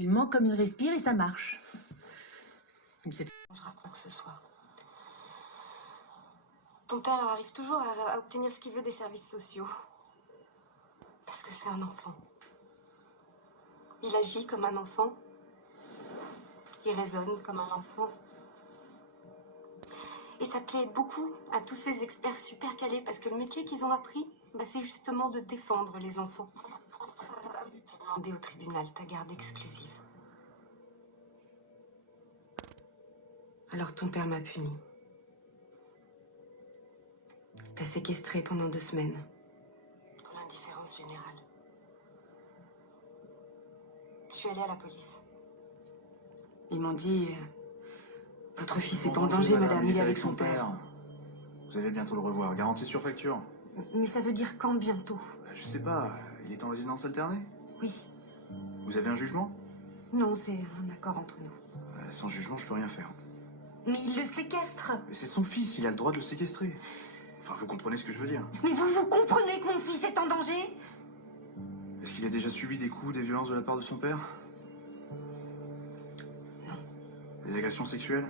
Il ment comme il respire et ça marche. Je ne changera quoi que ce soit. Ton père arrive toujours à obtenir ce qu'il veut des services sociaux. Parce que c'est un enfant. Il agit comme un enfant. Il raisonne comme un enfant. Et ça plaît beaucoup à tous ces experts super calés parce que le métier qu'ils ont appris, c'est justement de défendre les enfants. Demander au tribunal ta garde exclusive. Alors ton père m'a puni. T'as séquestré pendant 2 semaines. Dans l'indifférence générale. Je suis allée à la police. Ils m'ont dit... votre fils est en danger, madame. Il est avec son père. Vous allez bientôt le revoir. Garantie sur facture. Mais ça veut dire quand bientôt? Je sais pas. Il est en résidence alternée? Oui. Vous avez un jugement? Non, c'est un accord entre nous. Sans jugement, je peux rien faire. Mais il le séquestre. Mais c'est son fils. Il a le droit de le séquestrer. Enfin, vous comprenez ce que je veux dire. Mais vous comprenez que mon fils est en danger? Est-ce qu'il a déjà subi des coups, des violences de la part de son père? Non. Des agressions sexuelles?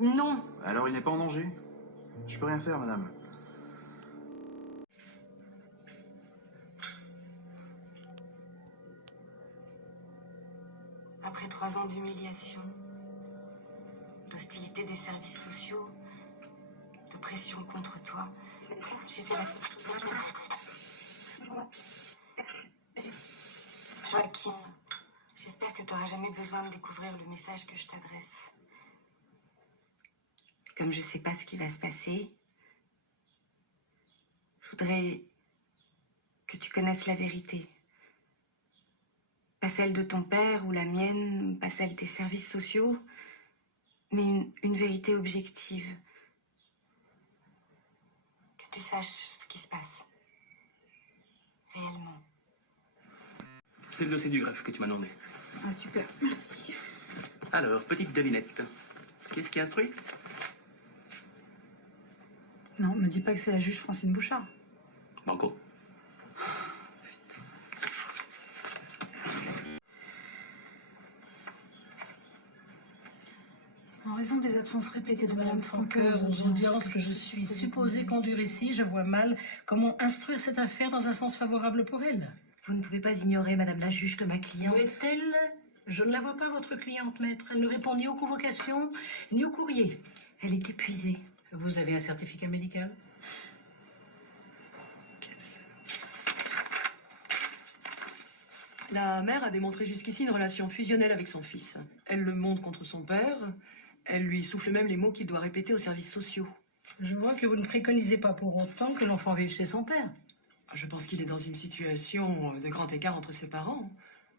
Non. Alors il n'est pas en danger? Je peux rien faire, madame. Après 3 ans d'humiliation, d'hostilité des services sociaux, de pression contre toi, j'ai fait la seule chose. Joachim, j'espère que tu n'auras jamais besoin de découvrir le message que je t'adresse. Comme je sais pas ce qui va se passer, je voudrais que tu connaisses la vérité. Pas celle de ton père ou la mienne, pas celle des services sociaux, mais une vérité objective. Que tu saches ce qui se passe. Réellement. C'est le dossier du greffe que tu m'as demandé. Ah super, merci. Alors, petite devinette. Qu'est-ce qui instruit? Non, me dis pas que c'est la juge Francine Bouchard. Banco. En raison des absences répétées de Madame Franqueur, aux audiences que je suis supposée conduire ici, je vois mal comment instruire cette affaire dans un sens favorable pour elle. Vous ne pouvez pas ignorer, Madame la juge, que ma cliente... Où est-elle? Je ne la vois pas, votre cliente, maître. Elle ne répond ni aux convocations, ni au courrier. Elle est épuisée. Vous avez un certificat médical? La mère a démontré jusqu'ici une relation fusionnelle avec son fils. Elle le monte contre son père. Elle lui souffle même les mots qu'il doit répéter aux services sociaux. Je vois que vous ne préconisez pas pour autant que l'enfant vive chez son père. Je pense qu'il est dans une situation de grand écart entre ses parents.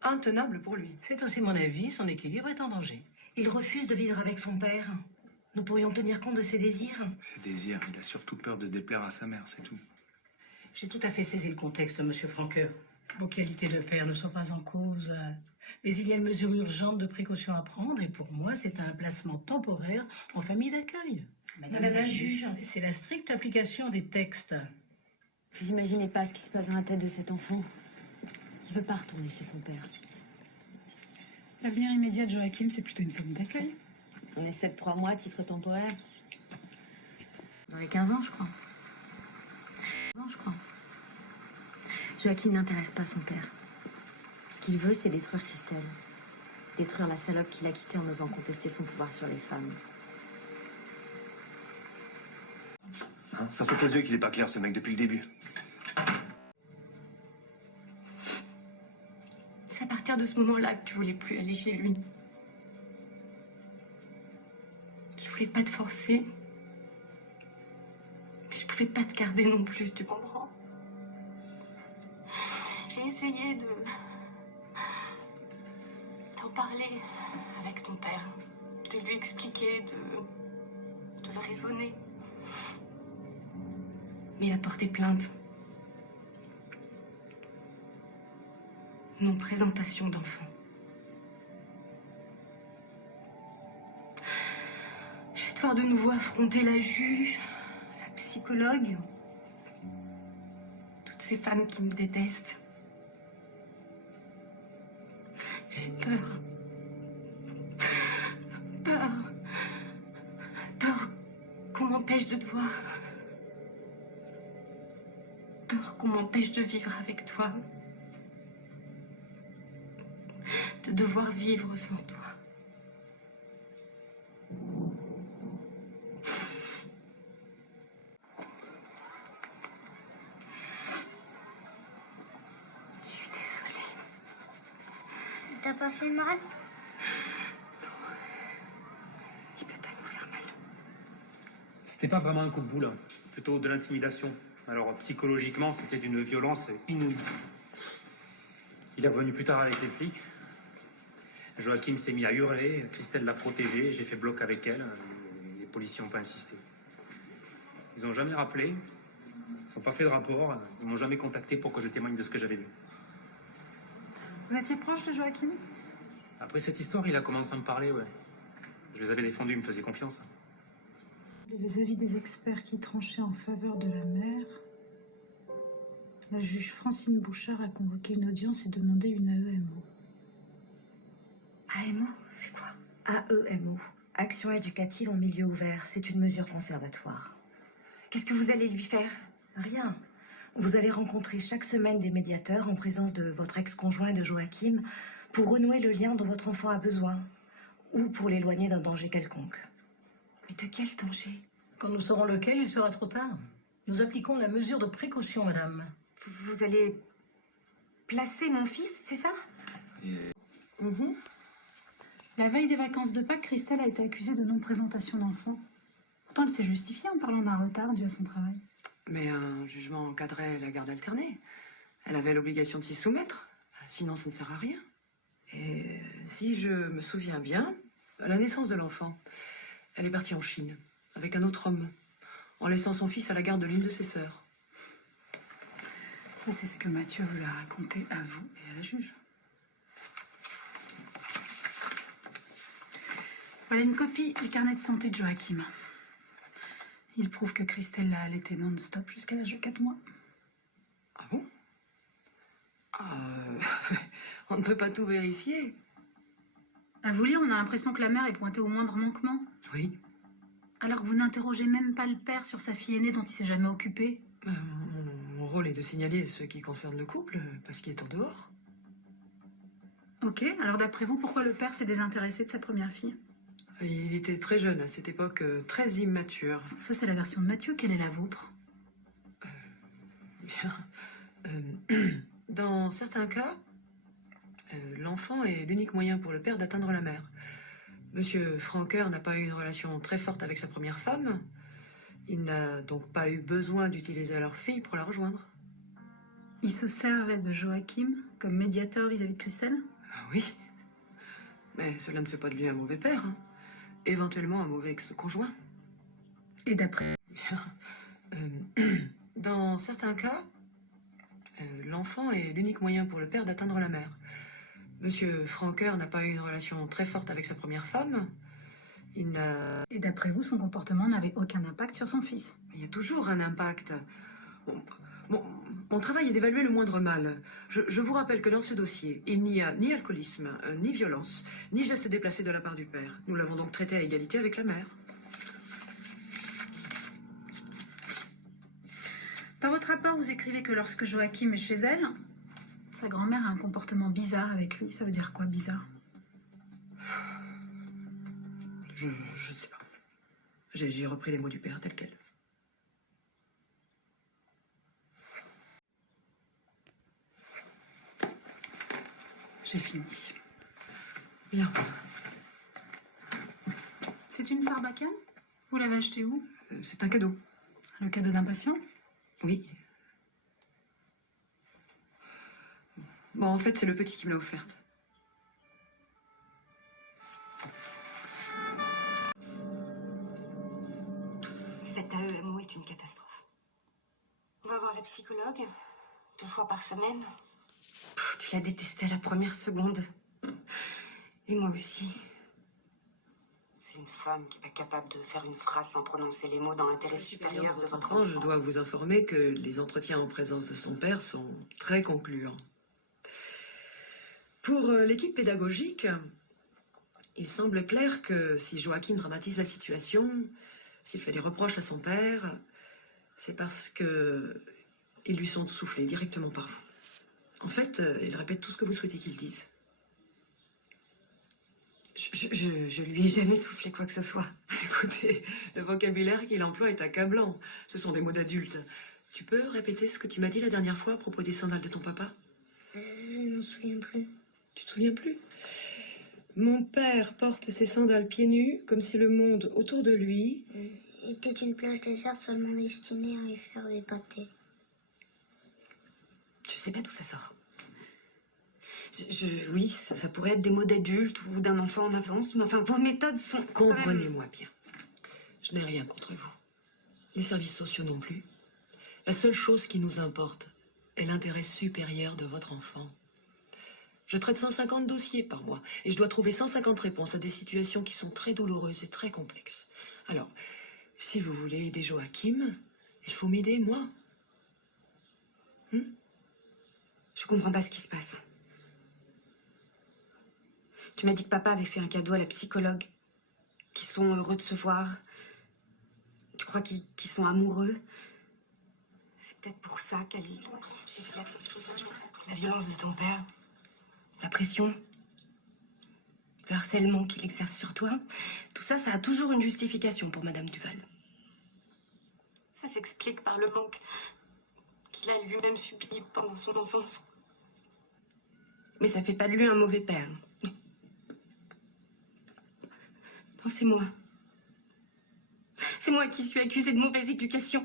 Intenable pour lui. C'est aussi mon avis, son équilibre est en danger. Il refuse de vivre avec son père. Nous pourrions tenir compte de ses désirs. Ses désirs, il a surtout peur de déplaire à sa mère, c'est tout. J'ai tout à fait saisi le contexte, monsieur Franqueur. Vos qualités de père ne sont pas en cause. Mais il y a une mesure urgente de précaution à prendre et pour moi, c'est un placement temporaire en famille d'accueil. Madame la juge. C'est la stricte application des textes. Vous imaginez pas ce qui se passe dans la tête de cet enfant. Il veut pas retourner chez son père. L'avenir immédiat de Joachim, c'est plutôt une famille d'accueil. On essaie de 3 mois à titre temporaire. Dans les 15 ans, je crois. 15 ans, je crois. Joachim n'intéresse pas son père. Ce qu'il veut, c'est détruire Christelle. Détruire la salope qu'il a quittée en osant contester son pouvoir sur les femmes. Hein, ça saute aux yeux qu'il n'est pas clair, ce mec, depuis le début. C'est à partir de ce moment-là que tu voulais plus aller chez lui. Je voulais pas te forcer. Mais je pouvais pas te garder non plus, tu comprends? J'ai essayé d'en parler avec ton père, de lui expliquer, de le raisonner. Mais il a porté plainte. Non-présentation d'enfant. Je vais devoir de nouveau affronter la juge, la psychologue, toutes ces femmes qui me détestent. J'ai J'ai peur. Peur. Peur qu'on m'empêche de te voir. Peur qu'on m'empêche de vivre avec toi. De devoir vivre sans toi. Je suis désolée. T'as pas fait mal? Il peut pas nous faire mal. C'était pas vraiment un coup de boule, hein. Plutôt de l'intimidation. Alors psychologiquement, c'était d'une violence inouïe. Il est revenu plus tard avec les flics. Joachim s'est mis à hurler, Christelle l'a protégé, j'ai fait bloc avec elle. Les policiers n'ont pas insisté. Ils n'ont jamais rappelé, ils n'ont pas fait de rapport, ils m'ont jamais contacté pour que je témoigne de ce que j'avais vu. Vous étiez proche de Joachim? Après cette histoire, il a commencé à me parler, ouais. Je les avais défendus, ils me faisaient confiance. Les avis des experts qui tranchaient en faveur de la mère. La juge Francine Bouchard a convoqué une audience et demandé une AEMO. AEMO, c'est quoi? AEMO, Action éducative en milieu ouvert. C'est une mesure conservatoire. Qu'est-ce que vous allez lui faire? Rien. Vous allez rencontrer chaque semaine des médiateurs en présence de votre ex-conjoint et de Joachim pour renouer le lien dont votre enfant a besoin ou pour l'éloigner d'un danger quelconque. Mais de quel danger? Quand nous saurons lequel, il sera trop tard. Nous appliquons la mesure de précaution, madame. Vous allez placer mon fils, c'est ça? La veille des vacances de Pâques, Christelle a été accusée de non-présentation d'enfant. Pourtant, elle s'est justifiée en parlant d'un retard dû à son travail. Mais un jugement encadrait la garde alternée. Elle avait l'obligation de s'y soumettre. Sinon, ça ne sert à rien. Et si je me souviens bien, à la naissance de l'enfant, elle est partie en Chine avec un autre homme, en laissant son fils à la garde de l'une de ses sœurs. Ça, c'est ce que Mathieu vous a raconté à vous et à la juge. Voilà une copie du carnet de santé de Joachim. Il prouve que Christelle l'a allaité non-stop jusqu'à l'âge de 4 mois. Ah bon? On ne peut pas tout vérifier. À vous lire, on a l'impression que la mère est pointée au moindre manquement. Oui. Alors que vous n'interrogez même pas le père sur sa fille aînée dont il s'est jamais occupé. Mon rôle est de signaler ce qui concerne le couple, parce qu'il est en dehors. Ok, alors d'après vous, pourquoi le père s'est désintéressé de sa première fille? Il était très jeune à cette époque, très immature. Ça, c'est la version de Mathieu. Quelle est la vôtre? Bien. Dans certains cas, l'enfant est l'unique moyen pour le père d'atteindre la mère. Monsieur Franqueur n'a pas eu une relation très forte avec sa première femme. Il n'a donc pas eu besoin d'utiliser leur fille pour la rejoindre. Il se servait de Joachim comme médiateur vis-à-vis de Christelle? Ah oui. Mais cela ne fait pas de lui un mauvais père. Hein. Éventuellement un mauvais ex-conjoint. Et d'après? Dans certains cas, l'enfant est l'unique moyen pour le père d'atteindre la mère. Monsieur Franqueur n'a pas eu une relation très forte avec sa première femme. Il n'a... Et d'après vous, son comportement n'avait aucun impact sur son fils? Il y a toujours un impact. Mon travail est d'évaluer le moindre mal. Je vous rappelle que dans ce dossier, il n'y a ni alcoolisme, ni violence, ni geste déplacé de la part du père. Nous l'avons donc traité à égalité avec la mère. Dans votre rapport, vous écrivez que lorsque Joachim est chez elle, sa grand-mère a un comportement bizarre avec lui. Ça veut dire quoi, bizarre? Je ne sais pas. J'ai repris les mots du père tels quels. J'ai fini. Bien. C'est une sarbacane? Vous l'avez achetée où? C'est un cadeau. Le cadeau d'un patient? Oui. Bon, en fait, c'est le petit qui me l'a offerte. Cette AEMO est une catastrophe. On va voir la psychologue 2 fois par semaine. Tu l'as détesté à la première seconde. Et moi aussi. C'est une femme qui n'est pas capable de faire une phrase sans prononcer les mots dans l'intérêt supérieur de votre enfant. Je dois vous informer que les entretiens en présence de son père sont très concluants. Pour l'équipe pédagogique, il semble clair que si Joachim dramatise la situation, s'il fait des reproches à son père, c'est parce que ils lui sont soufflés directement par vous. En fait, il répète tout ce que vous souhaitez qu'il dise. Je lui ai jamais soufflé quoi que ce soit. Écoutez, le vocabulaire qu'il emploie est accablant. Ce sont des mots d'adultes. Tu peux répéter ce que tu m'as dit la dernière fois à propos des sandales de ton papa? Je ne m'en souviens plus. Tu te souviens plus? Mon père porte ses sandales pieds nus, comme si le monde autour de lui... était une plage déserte seulement destinée à y faire des pâtés. Je sais pas d'où ça sort. Oui, ça pourrait être des mots d'adulte ou d'un enfant en avance, mais enfin, vos méthodes sont... Comprenez-moi bien. Je n'ai rien contre vous. Les services sociaux non plus. La seule chose qui nous importe est l'intérêt supérieur de votre enfant. Je traite 150 dossiers par mois et je dois trouver 150 réponses à des situations qui sont très douloureuses et très complexes. Alors, si vous voulez aider Joachim, il faut m'aider, moi. Je comprends pas ce qui se passe. Tu m'as dit que papa avait fait un cadeau à la psychologue, qu'ils sont heureux de se voir. Tu crois qu'ils sont amoureux? C'est peut-être pour ça qu'elle... J'ai fait la violence de ton père, la pression, le harcèlement qu'il exerce sur toi. Tout ça, ça a toujours une justification pour Madame Duval. Ça s'explique par le manque qu'il a lui-même subi pendant son enfance. Mais ça fait pas de lui un mauvais père. Non, c'est moi. C'est moi qui suis accusée de mauvaise éducation.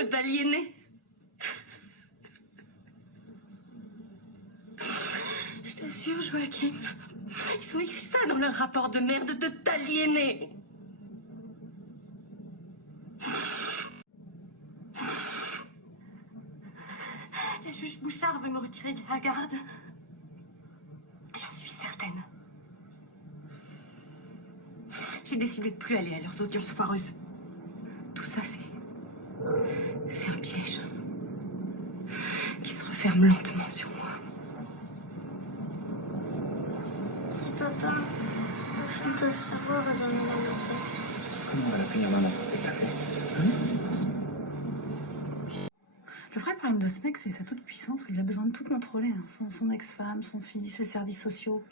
De t'aliéner. Je t'assure, Joachim, ils ont écrit ça dans leur rapport de merde, de t'aliéner. La juge Bouchard veut me retirer de la garde. J'en suis certaine. J'ai décidé de plus aller à leurs audiences foireuses. Tout ça, c'est un piège qui se referme lentement sur moi. Si papa, au fond de cerveau résonne dans ma tête. Comment on va la punir maman pour ce qu'elle t'a fait? Le vrai problème de ce mec, c'est sa toute-puissance, où il a besoin de tout contrôler. Hein. Son ex-femme, son fils, les services sociaux.